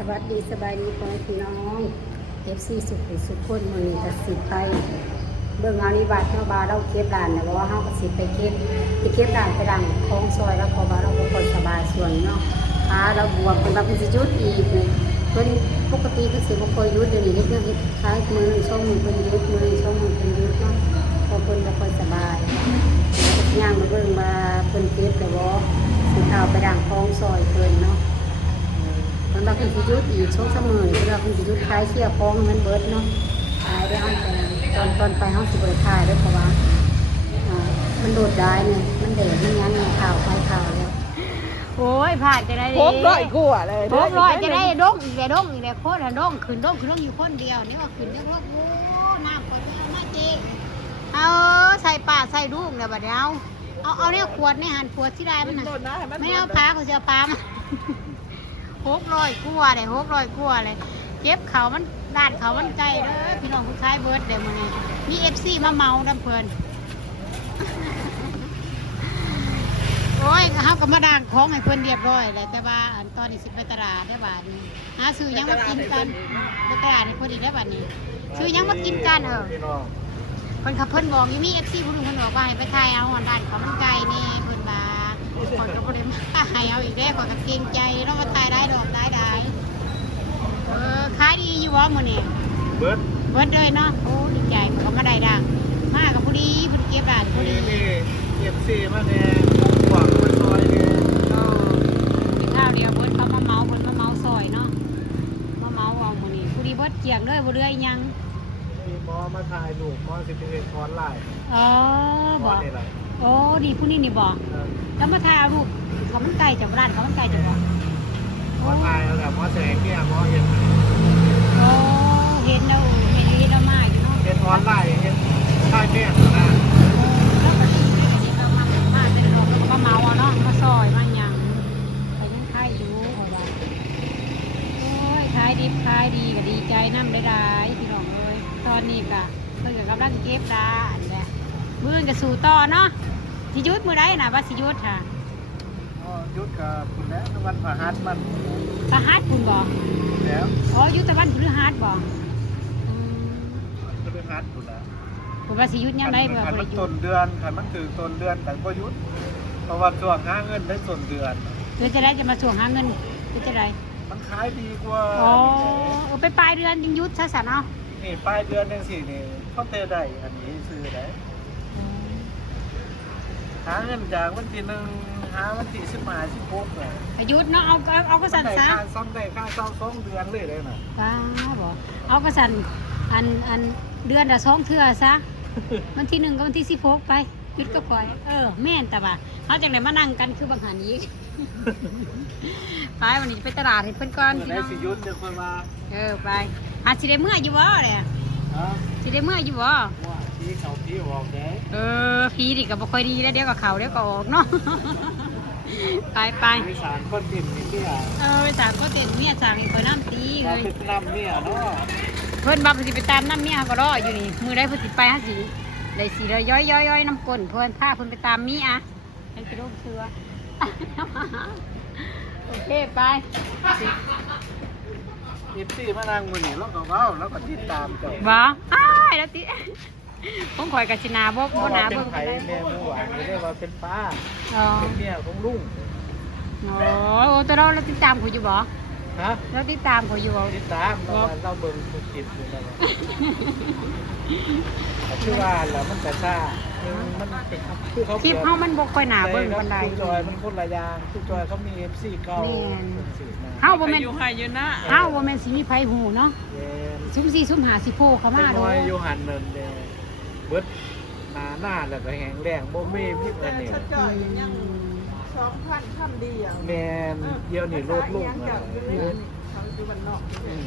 สวัสดีสบายดีพ่อพี่น้องเอฟซีสุขุสุขคนมือนี้ตัดสินไป เบิ่งเอานิบาตเนาะบาเราเก็บด่านนะเพราะว่าเฮาก็สิไปเก็บไปเก็บด่านไปดังคลองซอยแล้วพอบาเราบ่ค่อยสบายส่วนเนาะขาเราบวมเป็นว่าเพิ่นสิหยุดอีกเลยเพิ่นปกติก็สิบ่ค่อยหยุดเดี๋ยวนี้เฮ็ดเรื่องเฮ็ดคล้ายมือช่องมือเพิ่นหยุดมือช่องมือเพิ่นหยุดเนาะพอเพิ่นบ่ค่อยสบายย่างมาเบิ่งว่าเพิ่นเก็บแล้วบ่สิเอาไปดังคลองซอยเพิ่นเนาะ มันว่าคุณสิหยุดอีกช่วงเสมอนี่คือว่าคุณสิหยุดคลายเชี่ยฟองให้มันเบิดเนาะขายได้ห้องแต่ตอนตอนไปห้องสิบริขายด้วยเพราะว่าอ่ามันโดดได้เนี่ยมันเด็ดมันยันเนี่ยข่าวไปข่าวแล้วโอ้ยผ่านจะได้พบร้อยกว่าเลยพบร้อยจะได้ดงอีกแล้วดงอีกแล้วโคตรดงขึ้นดงขึ้นดงอยู่คนเดียวนี่ว่าขึ้นเดียวโอ้น้ำก่อนเอามาเจกเอาใส่ป่าใส่ลูกเนี่ยบัดนี้เอาเอาเอาเนี่ยขวดเนี่ยหันขวดที่ได้มันน่ะไม่เอาปลาเขาจะเอาปลามา หกร้อยกว่าเลยหกร้อยกว่าเลยเจ็บเขามันดาดเขามันใจเด้อพี่น้องผู้ชายเบิร์ดเดี๋ยวมื้อนี้มีเอฟซีมาเมาดำเพลินโอ้ยเขาก็มาด่างของให้เพิ่นเรียบร้อยเลยแต่ว่าอันตอนนี้สิไปตลาดได้บาทนี้หาซื้อหยังมากินกันไปตลาดให้เพิ่นอีกได้บาทนี้ซื้อหยังมากินกันเออพี่น้องเพิ่นขับเพิ่นบอกอยู่มีเอฟซีผู้หนึงเพิ่นบอกว่าให้ไปทายเอาหอนด้านเขามันไกลนี่เพิ่นว่า ขอยก็บ่ได้มาให้เอาอีกแล้วขอยก็เกรงใจเนาะว่าตายได้ดอกได้ได้เออขายดีอยู่บ่มื้อนี้เบิร์ดเบิดเลยเนาะโอ้ดีใจมันก็มาได้ดังมากับผู้ดีเพิ่นเก็บด่านผู้ดีนี่นี่เอฟซีมาแน่หวังไปซอยเนี่ยก็กินข้าวเดียวเบิดเขามาเมาเบิดมาเมาซอยเนาะมาเมาเอาหมื้นี้ผู้ดีเบิดเกียงเลยบ่เรื่อยหยังมีหมอมาถ่ายรูปหมอสิเป็นเอกออนไลน์อ๋อหมบออกนี่แหละโอ้ดีผู้นี้นี่บอกเออ แล้วมาทายเอาลูกเขามันไก่จากร้านเขามันไก่จากบ่หมอถ่ายแล้วแหละหมอแสงเนี่ยหมอเห็นโอ้เห็นแล้วเห็นเห็นแล้วมาอยู่เนาะเห็นออนไลน์เห็นถ่ายแม่นนะแล้วก็ดีเลยอันนี้ก็มามาเป็นดอกแล้วก็มาเมาเอาเนาะมาซอยมาหยังไปยังขายอยู่เอาว่าโอ้ยขายดีขายดีก็ดีใจนำได้ได้พี่น้องเอ้ยตอนนี้ก็เพิ่นก็กำลังเก็บร้านแหละมื้อก็สู่ต่อเนาะ สิหยุดมื้อใดน่ะว่าสิหยุดค่ะอ๋อยุดกับคุณแล้ววันพฤหัสมันพระหัสคุณบอกแล้วอ๋อหยุดแต่วันพฤหัสบอกอืมพฤหัสคุณแล้วผมว่าสิหยุดยามใดเมื่อขันบ่มัได้นหยุต้ดนเดือนขันมันถึงต้นเดือนแต่ก็ยุดเพราะว่าช่วงหาเงินได้ต้นเดือนเพื่อจะได้จะมาส่งหาเงินเพื่อจะได้มันขายดีกว่าอ๋อเออไปปลายเดือนยังหยุดซะสันเอานี่ปลายเดือนยังสินี่เขาเทได้อันนี้ซื้อได้ หาเงินจากวันที่หนึ่งหาวันที่สิบห้าสิบหกเลยไปหยุดเนาะเอาเอาเอากระสันได้ซะค่าซ่อมได้ค่าซ่อมสองเดือนเลยเลยนะป้าบอกเอากระสันอันอันเดือนละสองเทื่อซะวันที่หนึ่งกับวันที่สิบหกไปหยุดก็ปล่อย เออแม่นแต่ว่าเขาจังไดมานั่งกันคือบางหันอีกไปวันนี้ไปตลาดให้เพื่อนก่อนเมื่อพี่ได้น้องสิหยุดจะคนมาเออไปหาสิได้เมื่ออยู่บ่เลยฮะสิได้เมื่ออยู่บ่ว่า ที่เขาที่ออกได้เออพีดิก็บ่ค่อยดีแล้วเดี๋ยวก็เขาเดี๋ยวก็ออกเนาะ ไปไปมีสารคนดินนี่เนี่ยเออไปสามก็เต็นเมียสั่งให้เพิ่นน้ำตีเราเลยเป็นนำเนี่ยเนาะเพิ่นบ่าเพิ่นสิไปตามน้ำเมียเขาก็รออยู่นี่ มือได้เพิ่นสิไปหาสิได้สิได้ย้อยย้อยย้อยน้ำก้นเพิ่นพาเพิ่นไปตามเมียให้ไปโรงเสือ โอเคไปยิบซี่มานั่งมือนี่แล้วก็เว้าแล้วก็ติดตามเจ้า บ่อ้ายแล้วติ ผมข่อยกับชินาบ่บ่หนาเป็เบิ่นงไผ่ปานใดแม่หมูหวานไม่ได้ว่าเป็นป้าอ๋อเป็นเมียของลุงโอ้โอ้แต่เราเราติดตามเขาอยู่บ่ฮะเราติดตามเขาอยู่บ่ติดตามเราเราเบิ่งทุกคลิปอยู่แล้วแต่คือว่าแล้วมันกระซ่ามันเป็นคือเขาคลิปเฮามันบ่ค่อยหนาเบิ่งปานใด ทุกจอยมันคนละอย่างทุกจอยเขามี FC เก่าแม่นสินะเฮาบ่แม่นอยู่ให้อยู่นะเฮาบ่แม่นสิมีไผหูเนาะแม่นซุ่มสี่ซุ่มหาสิโผล่เข้าเป็มานโดน้อยอยู่หันนั่นเด้ เบิดหน้าหน้าแล้วก็แห้งแรงบ่มีพิษอันนี้ชัดจ่อยยังสองพันคำเดียวแม่นเดี๋ยวนี้โลดลูกยังนะจับอยู่เลยเขาอยู่บ้านนอกอืม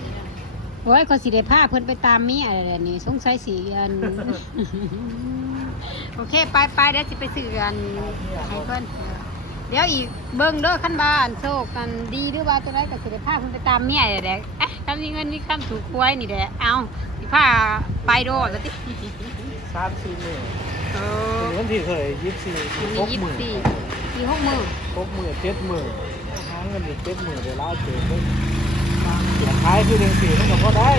โอ้ยเขาสิได้พาเพิ่นไปตามเมียอะไรนี่สงสัยสิอันโอเค ไปไปเดี๋ยวสิไปซื้ออันให้เพิ่นเดี๋ยวอีกเบิ่งเด้อคันบ้านโชคกันดีหรือว่าจังไดก็สิได้พาเพิ่นไปตามเมียแหละเอ๊ะถ้ามีเงินมีคำถูกหวยนี่แหละเอาสิพาไปโดดแล้วติ สามสี่หมื่นเออเป็นวันที่เคยยี่สิบสี่วันหนี้กยี่หสิมื่บนสี่สี่หกหมื่นหกหมื่นเจ็ดหมื่นหาเงินอีกเจ็ดหมื่นเดี๋ยวเราเจอเพิ่มเขายคือเรื่องสี่มันก็พอได้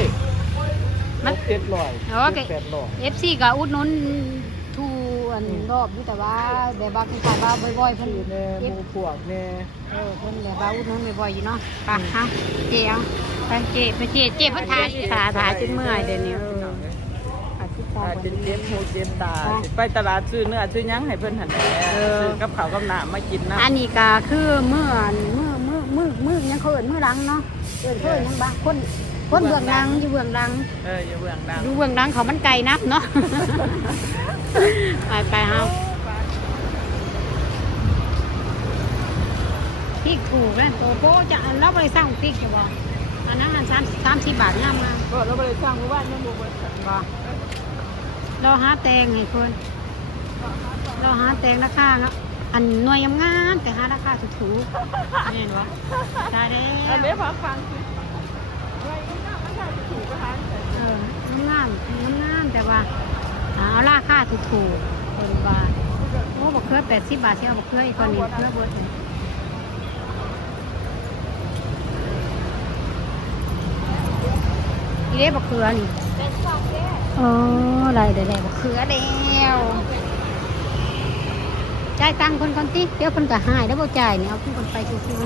มันเจ็ดร้อยโอเคแปดร้อยเอฟซีก็อุดหนุนทูอันรอบอยู่แต่ว่าแบบว่าคือขายว่าบ่อยๆเพิ่นสี่แน่หเก็บมูพวกแน่เออเพิ่นแบบว่าอุดหนุนบ่อยๆอยู่เนาะไปฮะเจ๊เอาไปเจ๊ไปเจ๊เจ๊เพิ่นทายขาทายจนเมื่อยเดี๋ยวนี้เออขาที่ตาตาบ่จนดีเจ็บหูเจ็บตาไปตลาดซื้อเนื้อซื้อหยังให้เพิ่นหั่นแหละเออซื้อกับข้าวกับน้ำมากินนะอันนี้ก็คือเมื่อมื้อมื้อมื้อมื้อยังเขาเอิ้นมื้อหลังเนาะเอิ้นเขาเอิ้นหยังบ้างคนคนเบื้องหลังอยู่เบื้องหลังเอออยู่เบื้องดังอยู่เบื้องหลังเขามันไกลนักเนาะ ไปไปเฮาพริกถูกแล้วโตโปจะเราบ่ไปสร้างพริกจะบ่อันนั้นอันสามสามสิบบาทงามมาก ก็เราบ่ได้สร้างหมู่บ้านนั่นบ่เบิดบ่ เราหาแตงให้เพิ่นเราหาแตงราคาเนาะอันหน่วยงามๆแต่หาราคาถูกๆแม่นบ่ได้แล้อันวนี้พาฟังสิไว้นี่นะมันถ้าจะถูกก็หาแต่เอองามๆงามๆแต่ว่าเอาราคาถูกๆคนว่าโอ้บักเขือแปดสิบบาทเชียวบักเขืออีกคนหนึงเขือเบิดเลยอีเด้บักเขือนี่ อ๋อได้ได้ได้บักเขือแล้วจ่ายตังค์คนก่อนติเดี๋ยวคนก็หายแล้วบ่จ่ายเนี่ยเอาคนคนไปซื่อ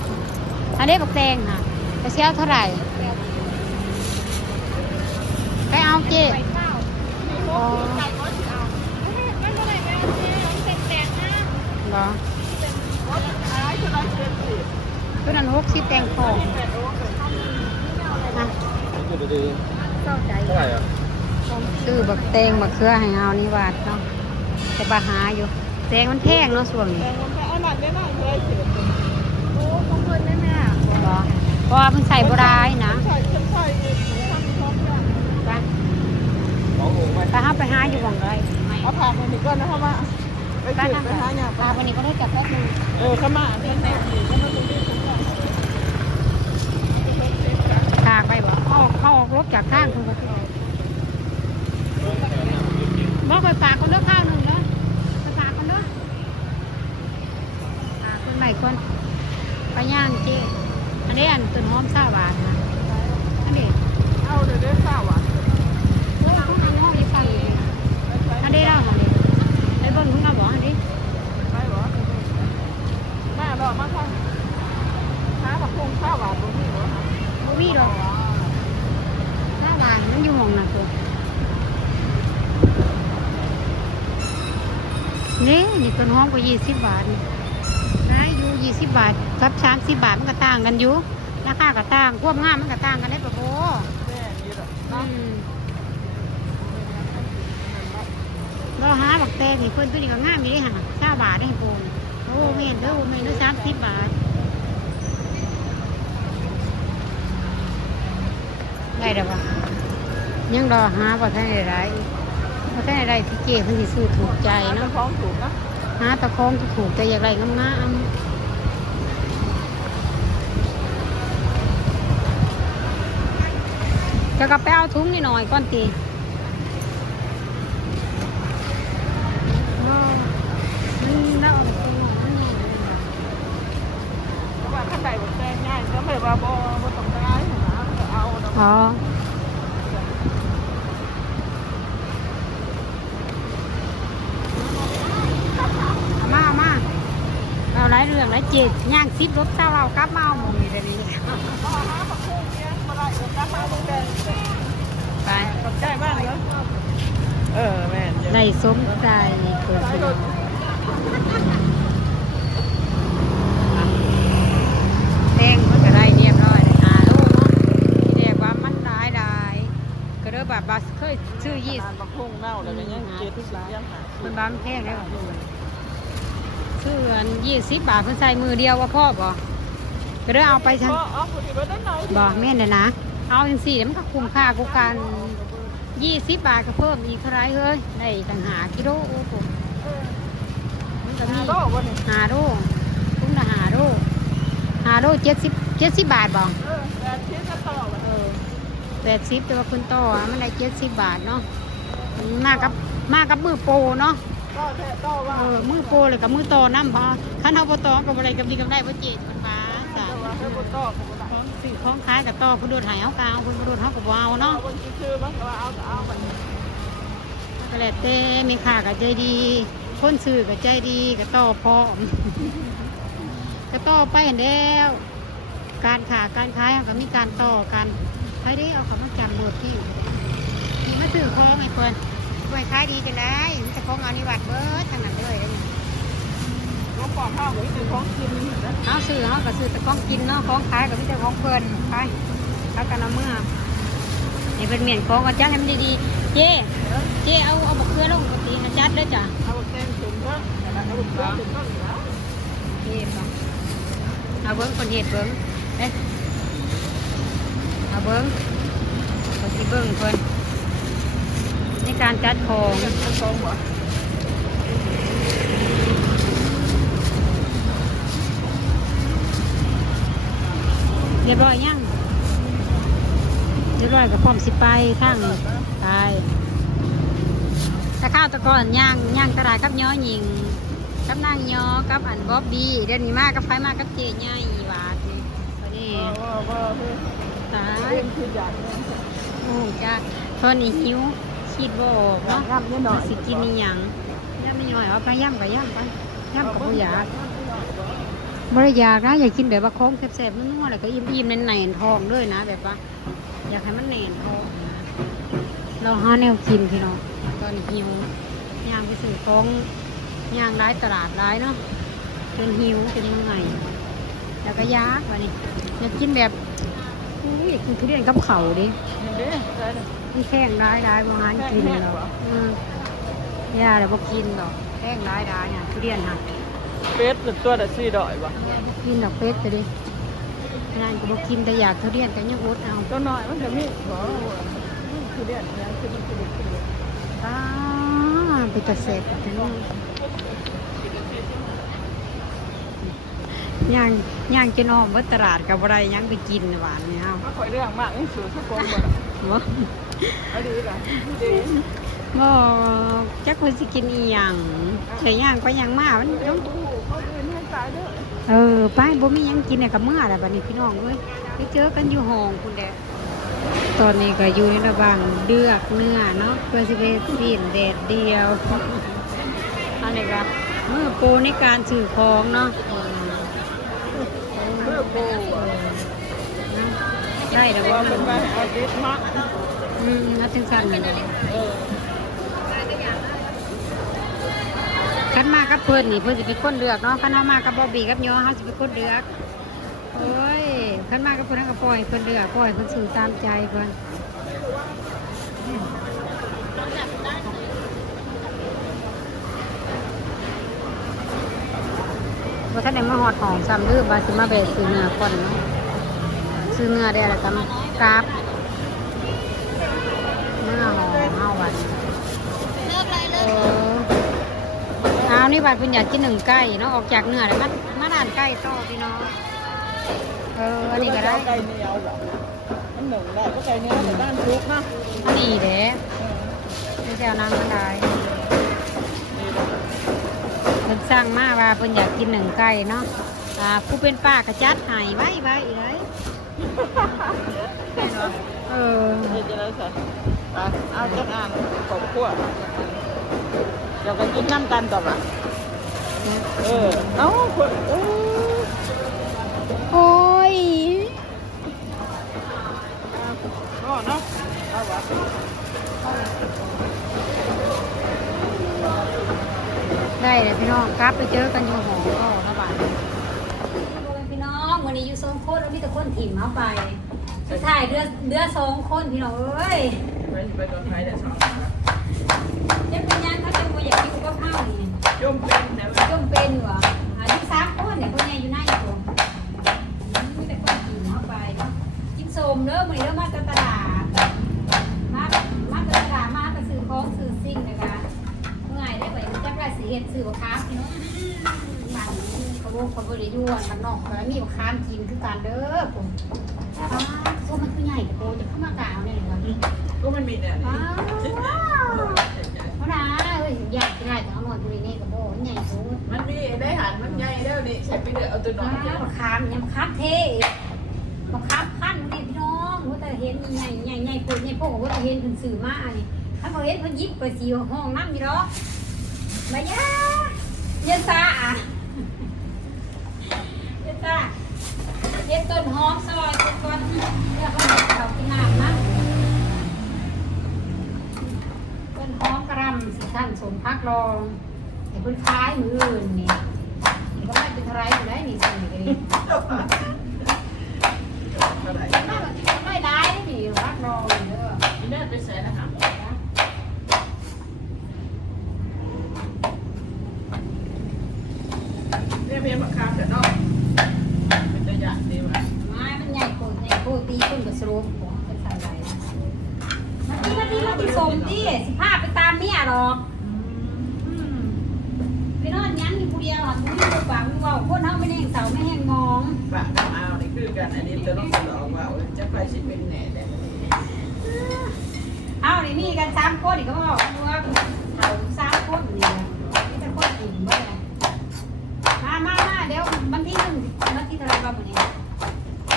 ๆอันนี้บักแตงค่ะจะเสียเท่าไหร่ ไปเอาเจ๊อ๋อหรอตัวนั้นหกสิบแตงทองนะ จะไปดูเข้าใจเท่าไหร่อะซื้อบักแตงบักเครือให้เอานี่วาดเนาะแต่บาหาอยู่แตงมันแพงเนาะส่วนนี้แต่มันไปเอาหนักได้หน่อยเลยเสียโอ้ของเพิ่นได้แม่เหรอเพราะว่ามันใส่บ่ได้นะใส่ฉันใส่ทำท้องอย่างไปสองถุงไหมไปหาไปหาอยู่บ่งไรเอาผ่านไปนี่ก่อนนะครับว่าไปไปซื้อทางไปหาหยังลาวันนี้ก็ได้จับแป๊บนึงเออเข้ามาเพิ่นแน่นี่ก็มาตรงนี้ผมว่าทางไปบ่ ออกเข้าออกรถจากข้างคุณก็คือบอกไปปากคนเด้อข้าวหนึ่งเด้อไปฝากคนเด้อฝากคนใหม่คนไปย่างเจอันนี้อันต้นหอมซาบาทนะอันนี้ เอาเดี๋ยวได้ข้าวอะ โอ้ยคุณอันหอมอีกฝั่งอีกอันนี้เราอันนี้ไอ้เบิ้งคุณเอาบอกอันนี้ ไปบ่แม่ดอกมาทางหาผักพุงข้าวหวานตรงนี้เหรอ บ่มีหรอกซาบาทมันอยู่หมองน่ะคือนี่ นี่ต้นหอมก็ยี่สิบบาทนี่ได้อยู่ยี่สิบบาทกับสามสิบบาทมันก็ต่างกันอยู่ราคาก็ต่างควบงามมันก็ต่างกันได้ปะโบแม่นี่ดอกอืมเราหาบักแตงนี่เพิ่นตัวนี้ก็งามมีได้หาเก้าบาทได้โกนโอ้เมนเด้อโอ้เมนเด้อสามสิบบาทได้เด้อวะยังรอหาบ่ทันได้ไรบ่ทันได้ไรที่เจ๊เพิ่นสิซื้อถูกใจเนาะท้องถูกนะ หาตะคองที่ถูกแต่อยากไรงามๆจะกลับไปเอาถุงนี่หน่อยก่อนตีบ่มันน่าเอาไปหน่อยมันหน่อยเพราะว่าข้างในมันแจ้งง่ายก็ไม่ว่าบ่บ่ต้องได้นะก็เอาดอก อ๋อมามาเอาหลาย เรื่องหลายเจ็ดย่างซิบรถเจ้าเรากลับมาเอาหมองนี่เดี๋ยวนี้พอหาผักพุงเนี่ยบ่ได้เออกลับมาบ่ได้ไปขอบใจบ้างเนาะเออแม่นอยู่ในสมใจเกิดสายขึ้นรถแดงมันก็ได้เรียบร้อยเลยหาลูกเนาะที่แรกว่ามันหลายได้ก็เด้อแบบบัสเคยซื้อยี่นานบักพุงเน่าแล้วก็ยังเจ็ดสิบยังหามันบ้านแพงแล้ว ซื้ออันยี่สิบบาทเพิ่นใส่มือเดียวว่าพ่อบ่ก็เด้อเอาไปฉันบ่เอาผู้ที่บ่ได้หน่อยบ่แม่นเลยนะ เอาจังสี่มันก็คุ้มค่ากูการยี่สิบบาทก็เพิ่มอีกเท่าไรเฮ้ยได้ต่างหากกิโลโอ้โหมันก็มีโลบ่นี่หาโลคุ้มละหาโลหาโลเจ็ดสิบเจ็ดสิบบาทบ่เออแปดชิ้นก็ต่อบ่เออแปดสิบแต่ว่าคุณต่ออะมันได้เจ็ดสิบบาทเนาะมากับมากับมือโปรเนาะต่อแท้ต่อว่า เออมือโปรเลยกับมือต่อน้ำพอขันเอาโปรต่อกับอะไรกับดีกับได้พ่เจ็ดมันมาจ้ะแต่ว่าให้บ่ต่อก็บ่ได้สื่อของขายกับต่อคุณดูดหายเอากาวคุณดูดเขากับวาวเนาะคนชื่อบ้างก็เอาเอามันก็แล้วแต่มีค่ากับใจดี คนซื้อกับใจดีกับต่อพร้อมก็ต่อไปแล้ว การขาการขายเขาก็มีการต่อกันไปได้เอาเขามาจำรถที่นี่มาซื้อของไอ้เพิ่นไว้ขายดีกันได้ ของเอานิวัดเบิร์ดทั้งนั้นเลยเด้อเนี่ยลูกปอกข้าวหรือคือของกินนะเอาซื้อเขาก็ซื้อแต่ของกินเนาะของขายก็มีแต่ของเพิ่นไปพักกันเอาเมื่อนี่เป็นเมียนของกันจัดให้มันดีๆเจ๊เจ๊เอาเอาบักเกลือลงปกตินะจัดเด้อจ้ะเอาแกงถึงก็เอาลูกเสือถึงก็เหลือเฮ็ดบ่เอาเบิ้งคนเฮ็ดเบิ้งเด้เอาเบิ้งคนที่เบิ้งเพิ่นในการจัดของเป็นของหั เรียบร้อยยังเรียบร้อยกับพร้อมสิไปทางไปถ้าข้าวตะกอนย่างย่างตลาดกับย้อหญิงกับนางย้อกับอันบ๊อบบี้เดินนี้มากกับไฟมากกับเจใหญ่หวาดนี่ตัวนี้ว่าว่าคือตายเป็นคือใหญ่โอ้จ้าตอนนี้หิวคิดบ่ออกเนาะร่ำนิดหน่อยสิกินนี่ยังย่ำไม่ย่อยเอาไปย่ำไปย่ำไปย่ำกับบ่อยาก บ่ได้อยากนะอยากกินแบบว่าของแซ่บๆนัวๆแล้วก็อิ่มๆแน่นๆทองด้วยนะ แบบว่าอยากให้มันแน่นทองนะเราหาแนวกินพี่น้องตอนหิวย่างไปซื้อของย่างร้ายตลาดร้ายเนาะจนหิวจนเมื่อยแล้วก็ยากวันนี้อยากกินแบบอุ้ยากกินทุเรียนกับเขาดินี่นี่แข้งร้ายร้ายบางงานกินหรเรออืมยาเลยบอกกินหรอกแข้งร้ายร้ายเนี่ยทุเรียนหัก เป็ดตัวละสี่ดอยบ่กินดอกเป็ดไปดิงานก็บอกกินแต่อยากทุเรียนกันยังอดเอาตัวน้อยมันจะมีบ่คือเด็ดนี่ยคือมันคือเด็ดคือเด็ดป้าไปกระเสร็จย่างย่างจะนอมว่าตลาดกับอะไรยังไปกินหวานเนี่ยเอาถ้าคอยเรื่องมากนี่สูทุกคนบ่บ่เอาดีละบ่จักคนสิกินอีหยังใช่ย่างไปย่างมามันต้อง ห้ตายเด้อเออไปบ่มีหยังกินเนี่ยกับเมื่อแหละบัดนี้พี่น้องเอ้ยไปเจอกันอยู่ห้องคุณแดตอนนี้ก็อยู่ในระหว่างเลือกเนื้อเนาะเพื่อสิไปสิ้นแดดเดียวอันนี้ก็มือโปรในการสื่อของเนาะเพื่อโบได้เดี๋ยวว่าว่าเป็นไปเอาเด็ดมากอืมนัดถึงสั่นเลย เออ คันมากับเพิ่นนี่เพิ่นสิเป็นคนเลือกเนาะคันเฮามากับบอบีกับยอเฮาสิเป็นคนเลือกโอ้ยคันมากับเพิ่นเราก็ปล่อยเพิ่นเลือกปล่อยเพิ่นสื่อตามใจเพิ่นว่าท่านได้มาหอดหอมซ้ำดื้อบาสิมาเบสซื้อเนื้อก่อนเนาะซื้อเนื้อได้อะไรกันกราบเนื้อหอมเฮาวันเออ เอานี่บัดคุณอยากกินหนึ่งไก่เนาะออกจากเนื้อเลยมามาทานไก่ต่อพี่น้องเอออันนี้ก็ได้ไก่เหนียวบ่มันหนึ่งได้ก็ไก่เหนียวแต่ด้านทุกนะอันนี้เด้ไม่ใช่เอานางมันได้เพิ่นสั่งมาว่าเพิ่นอยากกินหนึ่งไก่เนาะอ่าผู้เป็นป้ากระจัดใหายไว้ไว้เลยเออเดี๋ยวจะได้ใส่ไปเอาจักอ่านขอบขั้ว เดี๋ยวก็กินน้ำกันต่อมาเออ เอ้าคนเออโอ้ยก็เนาะเอาวะได้เลยพี่น้องกลับไปเจอกันอยู่หอก็นะบ้านพี่น้องวันนี้อยู่สองคนแล้วมีแต่คนถิ่มเอาไปสุดท้ายเดือเดือสองคนพี่น้องเอ้ยไปไปโดนไทยแต่สองยังเป็นยังเขาจะมาอยา กอยู่กับข้าวนี่ย่อมเป็นนะจมเป็นวะอายุสามคนเนี่ยคนใหญ่อยู่หน้าอยู่ตัวมีแต่คนถิ่มเอาไปเนาะกินโสมเด้อมื้อนี้เด้อมาจากตลาดมามาจากตลาดมาไปซื้อของซื้อสิ่งนะคะง่ายได้ไปจักได้สิเฮ็ดซื้อบ่ค้าพี่น้องบ้านนี้เขาบอกเขาบ่ได้อยู่อันบ้านนอกก็มีบ่ค้ามกินคือกันเด้อผมอ้าวโอ้มันคือใหญ่กับโตจะเข้ามากลางเนี่ยเหรอก็มันมีเนี่ยอ้าวเพราะนะ เอ้ยอยากกินอะไรแต่เอาหน่อยดูนี่กับโบมันใหญ่โตมันมีได้หันมันใหญ่แล้วนี่ใช้ไปเดือเอาตัวน้อยอ้าวบักขามยังบักขามเท่บักขามพันใหญ่ใหญ่ใหญ่ปวดใหญ่โป้ว่าเห็นเพิ่นสื่อมานี่ถ้าเขาเห็นเพิ่นยิบไปสีห้องน้ำอยู่ดอกมายาเย็นตาอะเย็นตาเย็นต้นหอมซอยเพิ่นก่อนเดี๋ยวเขาเขากินน้ำนะต้นหอมกระหลำสิ ท่านสมพักรองเห็นเพิ่นคล้ายมืออื่นนี่นี่ก็ไม่เป็นไรอยู่ได้นี่สิ่งนี้ก็ดีเท่าไหร่ไม่ได้ดิรักรองเด้ออีแม่ไปแสนนะครับแม่เพียมาคามแต่นอกเป็นตัวอย่างดีว่ะไม้มันใหญ่โคตรใหญ่โคตรตีขึ้นกับสโลปของเป็นสายไหลมาตีมาตีมาตีสมดิามเมียหรอกไปนอนยั้งอยู่ผู้ เดียวอะมึงไม่ฟังมึงว่าคนเฮาไม่แห้งเสาไม่แห้งมองปากกับเอานี่คือกันอันนี้จะต้องสลองว่าจะไปสิเป็นแหน่แต่เฮานี่มีกันสามคนอีกก็บอกว่าเขาสามคนนี่มีแต่คนกินเบ่เลยมามามาเดี๋ยววันที่หนึ่งวันที่เท่าไหรบ้างวันนี้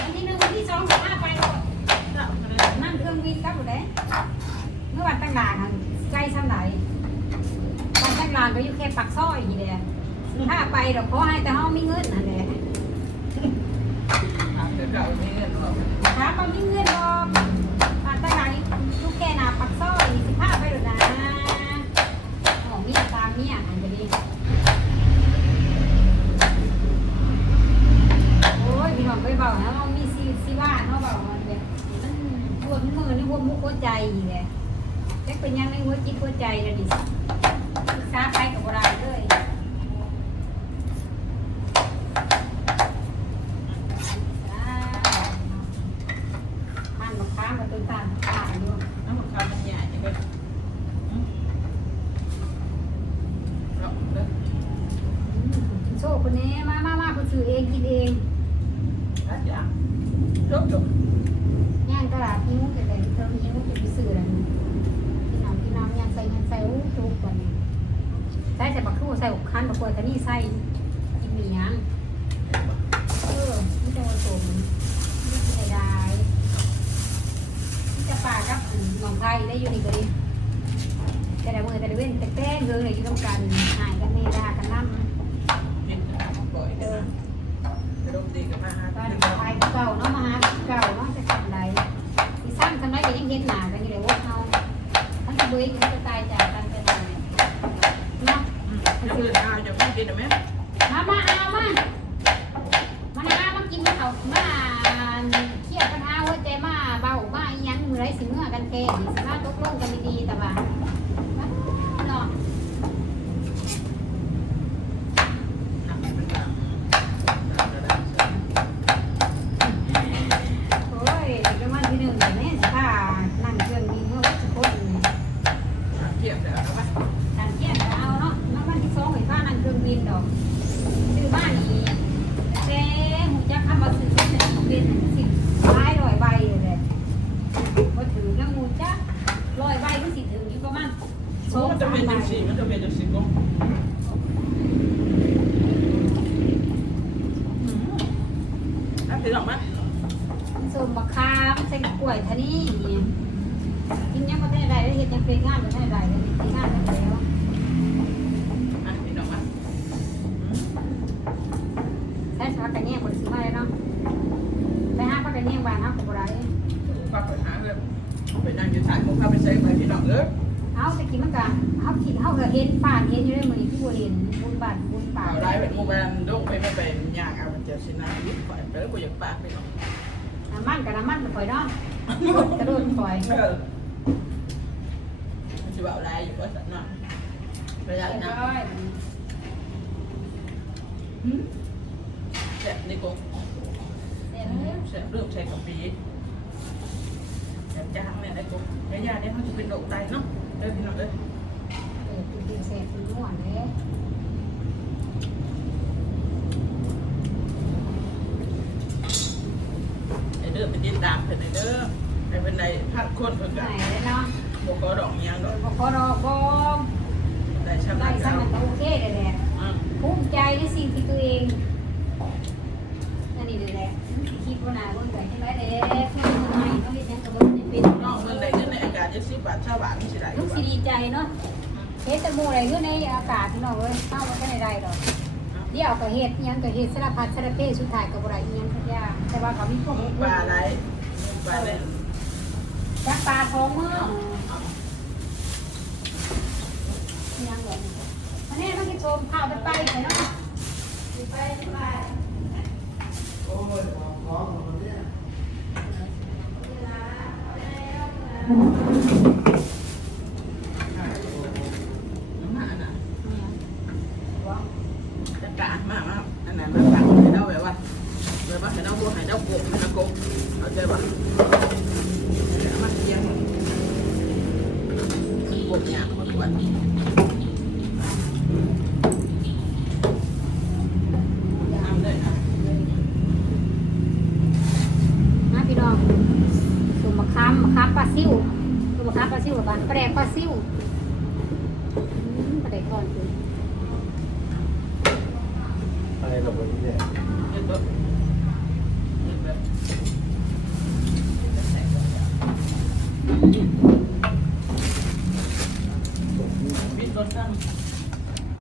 วันที่หนึ่งวันที่สองห้าไปแล้ว นั่งเครื่องบินกลับอยู่เลยเมื่อวันตั้งหลางอะใกล้ชั้นไหนวันตั้งหลางก็อยู่แค่ปักซอยนี่แหละถ้าไปเราขอให้แต่เฮามีเงินนั่นแหละ อาจจะเก่านี่เงินหรอก ถ้าเขามีเงินรอวันตั้งหลางอยู่แค่หนาปักซอยสิพาไปหรอกนะโอ้เมียตามเมียอันจะดีโอ้ยพี่น้องไปเบานะเรามีซีซีว่าเนาะเบามันแบบมันปวดมือนี่ปวดมุก หัวใจอีกเลยเล็กเป็นยังในหัวจิตหัวใจเลยดิศึกษาไปกับโบราณเลยท่านมาค้างมาต้นตาลตาอยู่ น้ำมันคามมันใหญ่จะเป็นหรอกเด้อ โชคคนนี้มามามาคนซื้อเองกินเอง อาจารย์จบจบ ย่างตลาดหิ้วแต่แต่เธอมีหิ้วจะไปซื้ออะไรพี่น้องพี่น้องย่างใส่ย่างใส่อู้ทุกคนใส่ใส่ บักคู่ใส่หกคันบักกวดแต่นี่ใส่กินหมี่ยังเออไม่ต้องผสมไม่ใช่ได้ที่จะปากับหนองไทยได้อยู่นี่ก็ดีแต่ละมือแต่ละเว้นแต่แป้งเลยอยู่ต้องกันหายกันเมดากันน้ำเห็นนะครับปล่อยเด้อจะดมดีกับมาหาก็ที่ไปเก่าเนาะมาหาเก่าเนาะจะทำไรที่สร้างทำไรก็ยังเห็นหนากันอยู่เลยว่าเขาทั้งที่เบื่อที่จะตายจากกันจะตายเนาะ จะอื่นเอาจะไม่ กินหรือไม่มามาเอามามานามากินมาเขามาเที่ยวกันเอาหัวใจมาเบามาอีหยังมือไรสิเมื่อกันเกสิมาตกลงกันดีๆแต่ว่าเนาะ หนักเป็นหนัก โอ้ยเด็กวันที่หนึ่งเดี๋ยวนี้ถ้านั่งเครื่องบินเมื่อวันสุดคน เทียบแล้วนะว่า ทางเที่ยงก็เอาเนาะน้ำมันที่สองเห็นว่านั่งเครื่องบินดอกซื้อบ้านนี้แต่หูจักคำว่าซื้อเป็นเครื่องบินสิบร้ายร้อยใบเลยพอถือแล้วหูจักร้อยใบก็สิถึงอยู่ประมาณสอง มันจะ สาม เป็น ใบ จังสีมันจะเป็นจังสีก็ อะถือออกมาส้มมะขามใส่กล้วยทะนี่กินยังไม่ได้ไรเห็ดยังเป็นงานไม่ได้ไรเลยเป็นงานแล้วอะถือออกมาใช้สพักกันแย่คนซื้อมาเลยเนาะไปห้าพักกันแย่บ้านห้าคนไรปักปัญหาเลยไปนั่งยู่ถ่ายมุกเข้าไปใส่ไปพี่น้องเด้อเอาตะกี้มันก็เอาคิดเอาเห็นป่านเห็นอยู่ในมือที่บัวเห็นบุญบาทบุญป่าได้เป็นมุกแบนดงไปไม่เป็นยากเอามันจะชนะยึดไป ไปแล้วกูอยากปากไปหน่อยน้ำมันกับน้ำมันมันปล่อยเนาะกระโดดปล่อยเออมันจะบอกอะไรอยู่ว่าสัตว์น่ะประหยัดเรียบนะร้อยแซ่บนี่กูเรียบร้อยแซ่บเรื่องใช้กับปีแซ่บจ้างเนี่ยไอ้กูไอ้ยาเนี่ยเขาจะเป็นโรคไตเนาะเด้อพี่น้องเด้อเออกินเสร็จกินม่วนเลย ดตามเพิ่นให้เด้อให้เป็นในพักคนเพิ่นก็ไหนเลยเนาะบ่ขอดอกอิหยังดอกบอกขอรอก็ได้ชำได้ระามัคก็โอเคเลยแหละอืมภูมิใจในสิ่งที่ตัวเองนั่นนี่เลยแหละคิดว่านาคนเกิดใช่ไหมเด็กคนใหม่ต้องมีเงินกาบาทชาวบ้นน้อลูยู่กสิบ่ดีเนาะมอะไรอยู่ในอากาศที่นอกเลยเข้ามาแค่ในใดดอ เดี๋ยวก็เฮ็ดอิหยังก็เฮ็ดสารพัดสารเพสุดท้ายก็บ่ได้อิหยังสักอย่างแต่ว่าเขามีพวกปลาอะไรปลาอะไรจักปลาท้องมืออิหยังเหรออันนี้มันกินชมข้าวไปไปไปเนาะไปไปมาอันน่ะจะกะมากมากอันไหนมันตักให้เราแบบว่าแบบว่าให้ เราบัวให้เราโกบให้เราโกบเข้าใจป่ะมันเทียงกบเนี่ยมันด้นนะพี่น้องส่วนมะขามมะขามปลาซิวส่วนมะขามปลาซิวกันปลาแดกปลาซิว